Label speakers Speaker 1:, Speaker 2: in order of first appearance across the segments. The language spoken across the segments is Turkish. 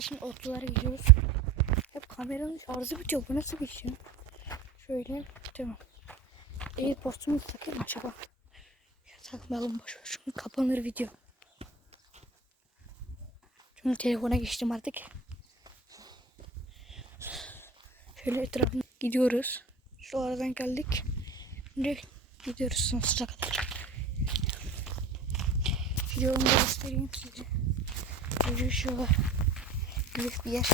Speaker 1: Şimdi otlulara gidiyoruz. Hep kameranın şarjı bitiyor. Bu nasıl bir ya? Şöyle tamam. Airpods'umu takayım acaba. Ya takmayalım boş ver. Çünkü kapanır video. Şimdi telefona geçtim artık. Şöyle etrafına gidiyoruz. Şu aradan geldik. Şimdi gidiyoruz sonsuza kadar. Yolunu da göstereyim size. Şöyle şu var. Büyük bir yer.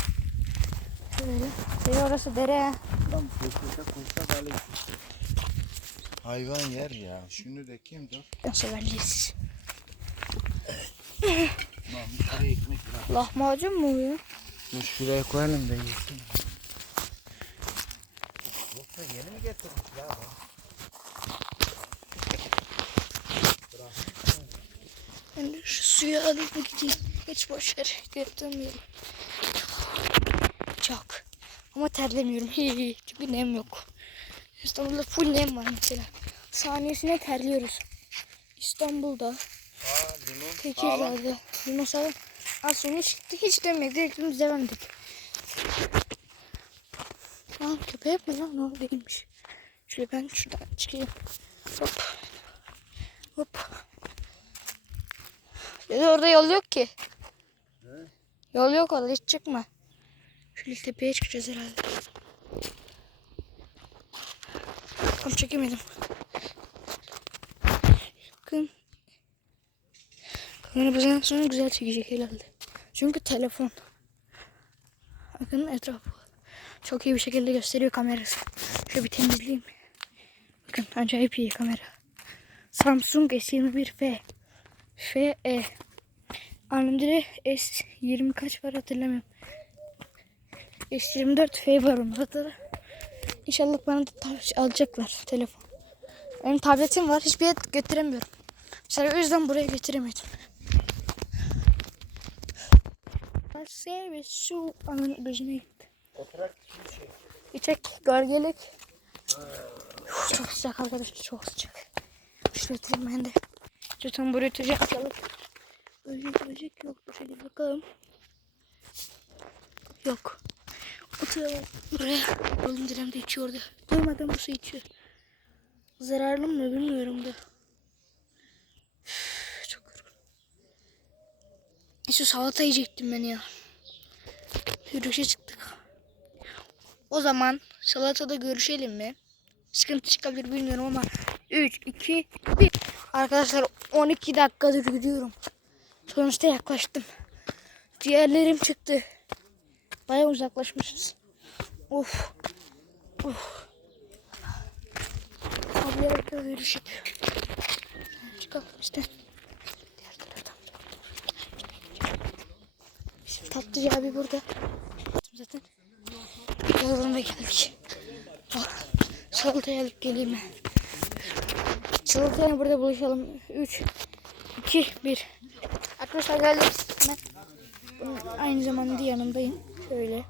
Speaker 1: Şöyle. Şöyle orası dere.
Speaker 2: Koşsa böyle. Hayvan yer ya. Şunu da kim dur?
Speaker 1: Nasıl veririz?
Speaker 2: Lan bir tane ekmek var.
Speaker 1: Lahmacun mu oluyor?
Speaker 2: Dur şuraya koyalım da yesin. Yoksa yeni mi getirmiş ya?
Speaker 1: Ben de şu suyu da gideyim. Hiç boş ver. Götürmeyelim. Çok. Ama terlemiyorum. Hihi. Çünkü nem yok. İstanbul'da full nem var mesela. Saniyesine terliyoruz. İstanbul'da,
Speaker 2: Aa limon.
Speaker 1: Tekirdağ'da, Limosa'da az sonra hiç, hiç demedik. Direkt biz devam ettik. Aa köpek mi lan? O değilmiş. Şöyle ben şuradan çıkayım. Hop. Hop. Dedi orada yol yok ki. Yol yok orada hiç çıkma. Şöyle tepeye çıkacağız herhalde. Tam çekemedim. Bakın. Kamera bizden sonra güzel çekecek herhalde. Çünkü telefon. Bakın etrafı. Çok iyi bir şekilde gösteriyor kamerası. Şöyle bir temizleyeyim. Bakın acayip iyi kamera. Samsung S21F. FE. Annemde S20 kaç var hatırlamıyorum. S24 F var onda da. İnşallah bana da alacaklar telefon. Benim tabletim var. Hiçbir yere götüremiyorum. Mesela o yüzden buraya götüremedim. Marse ve su anın gözüme gitti.
Speaker 2: Oturak şey.
Speaker 1: İçek, gölgelik. Uf, çok sıcak arkadaşlar, çok sıcak. Şuraya ben de. Lütfen buraya oturacağım. Bakalım. Böcek böcek yok. Şöyle bakalım. Yok. Oturalım buraya. Oğlum direm de içiyor orada. Duymadan bu su içiyor. Zararlı mı bilmiyorum da. Çok yorgun. Şu salata yiyecektim ben ya. Yürüyüşe çıktık. O zaman salatada görüşelim mi? Sıkıntı çıkabilir bilmiyorum ama 3, 2, 1. Arkadaşlar 12 dakikadır gidiyorum. Sonuçta yaklaştım. Ciğerlerim çıktı. Bayağı uzaklaşmışız. Of. Of. Abi yarıkta yürüyüş yapıyor. Çıkalım işte. Bizim tatlıcı abi burada. Zaten yolunda geldik. Bak. Salataya alıp geleyim ben. Salataya burada buluşalım. 3, 2, 1. Arkadaşlar geldik. Ben aynı zamanda yanımdayım. Şöyle.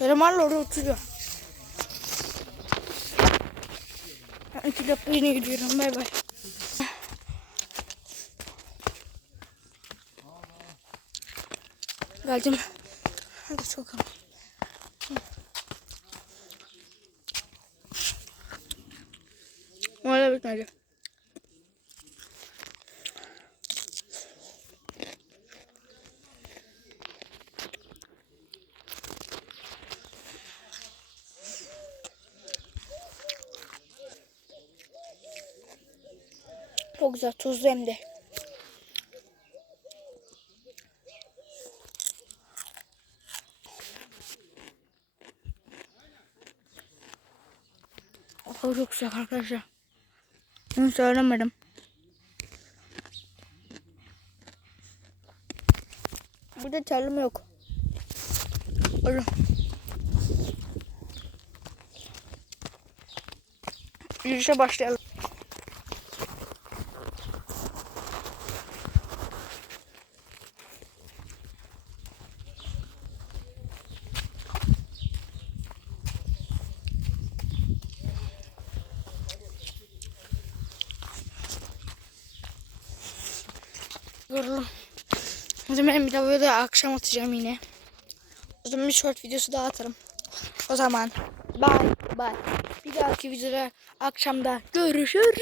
Speaker 1: Elemanla orada oturuyor. Ben iki dakika yine gidiyorum. Bay bay. Geldim. Hadi ama. Hala bitmedi. Çok güzel tuzlu hem de. O çok sıcak arkadaşlar. Bunu söylemedim. Burada terleme yok. Öyle. Yürüyüşe başlayalım. Yoruldum. O zaman bir de böyle akşam atacağım yine. O zaman bir short videosu daha atarım. O zaman bye bye. Bir dahaki videoda akşamda görüşürüz.